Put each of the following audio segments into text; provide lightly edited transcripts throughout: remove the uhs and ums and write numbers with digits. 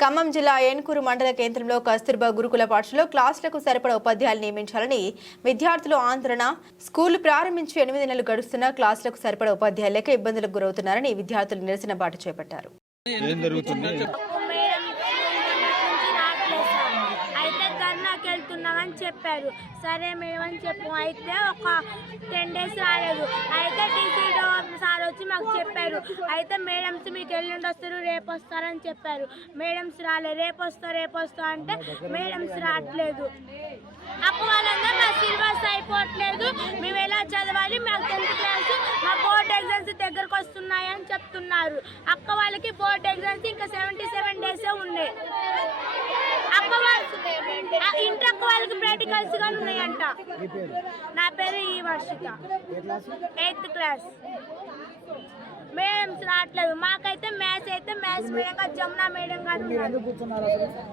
ఖమ్మం జిల్లా ఏన్కూరు మండల కేంద్రంలో కస్తూర్బా గురుకుల పాఠశాలలో క్లాసులకు సరిపడ ఉపాధ్యాయులు నియమించాలని విద్యార్థులు ఆందోళన. స్కూల్ ప్రారంభించి 8 నెలలు గడుస్తున్నా క్లాసులకు సరిపడ ఉపాధ్యాయులు లేక ఇబ్బందులకు గురవుతున్నారని విద్యార్థులు నిరసన బాట చేపట్టారు. వెళ్తున్నామని చెప్పారు. సరే మేమని చెప్పు. అయితే ఒక 10 days రాలేదు. అయితే టీసీ సార్ వచ్చి మాకు చెప్పారు. అయితే మేడమ్స్ మీకు ఎల్లుండి వస్తారు, రేపు వస్తారని చెప్పారు. మేడమ్స్ రాలేదు. రేపు వస్తా అంటే మేడమ్స్ రావట్లేదు. అక్క వాళ్ళందరూ మా సిలబస్ అయిపోవట్లేదు, మేము ఎలా చదవాలి, మాకు 10th క్లాస్ మా బోర్డ్ ఎగ్జామ్స్ దగ్గరకు వస్తున్నాయని చెప్తున్నారు. అక్క వాళ్ళకి బోర్డ్ ఎగ్జామ్స్ ఇంకా 77 days ఉన్నాయి. అక్క ఇంటర్ అక్క వాళ్ళకి ప్రాక్టికల్స్ గా ఉన్నాయంట. నా పేరు ఈ వర్షిత, 8th క్లాస్. మేడమ్స్ రావట్లేదు. మాకైతే మ్యాథ్స్ మేడం గారు, జమునా మేడం గారు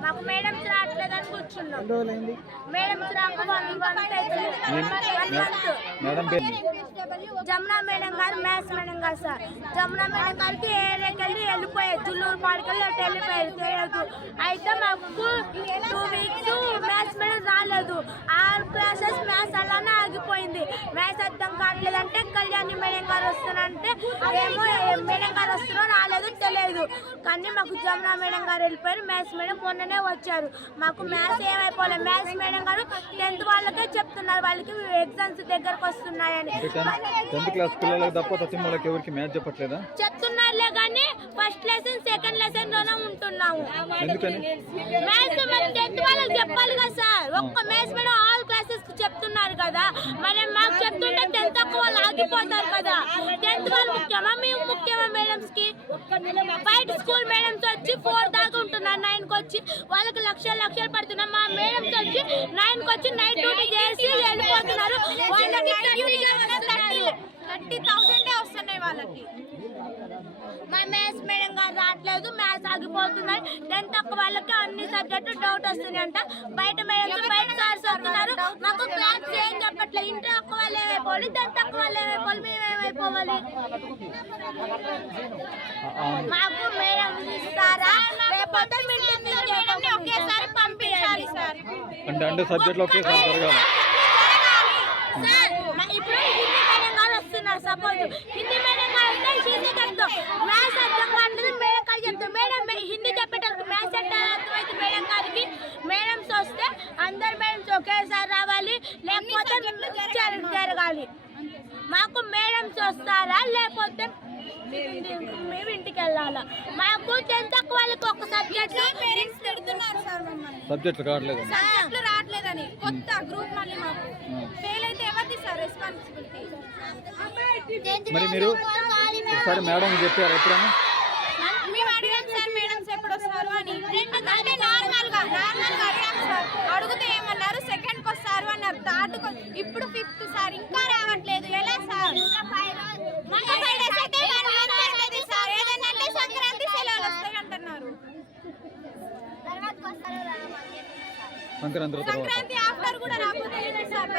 మాకు మేడమ్స్ రావట్లేదు అని కూర్చున్నాం. మేడమ్స్ రాక జమునా మేడం గారు, మ్యాథ్స్ మేడం గారు సార్. జమునా మేడం గారికి ఏరియాకెళ్ళి వెళ్ళిపోయారు, జుల్లూరు పాడికెళ్ళి వెళ్ళిపోయారు, తెలియదు. అయితే మాకు 2 weeks మ్యాథ్స్ మేడం రాలేదు. 6 classes మ్యాథ్స్ అలానే ఆగిపోయింది. మ్యాథ్స్ అర్థం కావట్లేదంటే కళ్యాణి మేడం గారు వస్తానంటే ఏమో మేడం గారు వస్తారో రాలేదు తెలియదు. కానీ మాకు జమునా మేడం గారు వెళ్ళిపోయారు. మ్యాథ్స్ మేడం మొన్ననే వచ్చారు. మాకు మ్యాథ్స్ ఏమైపోలేదు. మ్యాథ్స్ మేడం గారు 10th వాళ్ళకే చెప్తున్నారు, వాళ్ళకి ఎగ్జామ్స్ దగ్గరకు వస్తున్నాయని. 10th క్లాస్ పిల్లలకు తప్ప 13 వాళ్ళకి ఎవరికి మ్యాథ్స్ చెప్పట్లేదా? చెప్తున్నారులే కానీ ఫస్ట్ లెసన్ సెకండ్ లెసన్ లోనే ఉంటున్నాము. మ్యాథ్స్ మనం 10th వాళ్ళకి చెప్పాలి కదా సార్. ఒక్క మ్యాథ్స్ మేడం ఆల్ క్లాసెస్ చెప్తున్నారు కదా, మరి మాకు చెప్తుంటే 10th అక్క వాళ్ళు ఆగిపోతారు కదా. 10th వాళ్ళు ముఖ్యమా, మేము ముఖ్యమా మేడమ్స్ కి? బయట స్కూల్ మేడమ్స్ వచ్చి 4 దాకా ఉంటున్నారు, 9కి వచ్చి వాళ్ళకి లక్షలు పడుతున్నారు. మా మేడమ్స్ వచ్చి 9కి వచ్చి నైట్ డ్యూటీ చేసి వెళ్ళిపోతున్నారు. వాళ్ళకి 30,000 వస్తున్నాయి వాళ్ళకి. మా మ్యాథ్స్ మేడం గారు రావట్లేదు, మ్యాథ్స్ ఆగిపోతున్నారు. 10th అక్క వాళ్ళకి అన్ని సబ్జెక్టు డౌట్ వస్తున్నాయంట. బయట మేడమ్స్ బయట సార్స్ వస్తున్నారు, మాకు క్లాస్ ఏం చెప్పట్లేదు. ఇంటర్ అక్క వాళ్ళు ఏమైపోవాలి, 10th అక్క వాళ్ళు ఏమైపోవాలి, మేమేమైపోవాలి? మాకు మేడం ఇస్తారా, లేకపోతే ఒకేసారి పంపించాలి సార్. అంటే సబ్జెక్ట్ ఒకేసారి జరగాలి. ఇప్పుడు హిందీ మేడం గారు వస్తున్నారు. సపోజ్ హిందీ మేడం గారు వస్తే హిందీ చెప్తాం, మ్యాథ్స్ అర్థం కాదు మేడం గారు చెప్తాం. మేడం హిందీ చెప్పేటప్పుడు మ్యాథ్స్ అంటే అర్థమైతే మేడం గారికి. మేడమ్స్ వస్తే అందరు మేడమ్స్ ఒకేసారి రావాలి, లేకపోతే జరగాలి. మాకు మేడమ్స్ వస్తారా, లేకపోతే మేము ఇంటికి వెళ్ళాలా? మాకు 10th అక్క వాళ్ళకి ఒక సబ్జెక్ట్ పేరెంట్స్ తిడుతున్నారు సార్, సబ్జెక్టులు రావట్లేదని. కొత్త గ్రూప్ మళ్ళీ మాకు ఫెయిల్ అయితే ఎవరిది సార్ రెస్పాన్సిబిలిటీ? మరి మీరు ఒకసారి మేడం చెప్పారు ఎప్పుడైనా? మేము అడిగాం సార్ మేడమ్స్ ఎప్పుడు వస్తారు అని. నార్మల్ గా అడిగాం సార్. అడిగితే ఏమన్నారు, 2nd వస్తారు అన్నారు, 3rd ఇప్పుడు 5th సార్. ఇంకా రావట్లేదు, ఎలా సార్? సంక్రాంతి సెలవులు వస్తాయి అంటున్నారు. సంక్రాంతి ఆఫ్టర్ కూడా రాకపోతే సార్.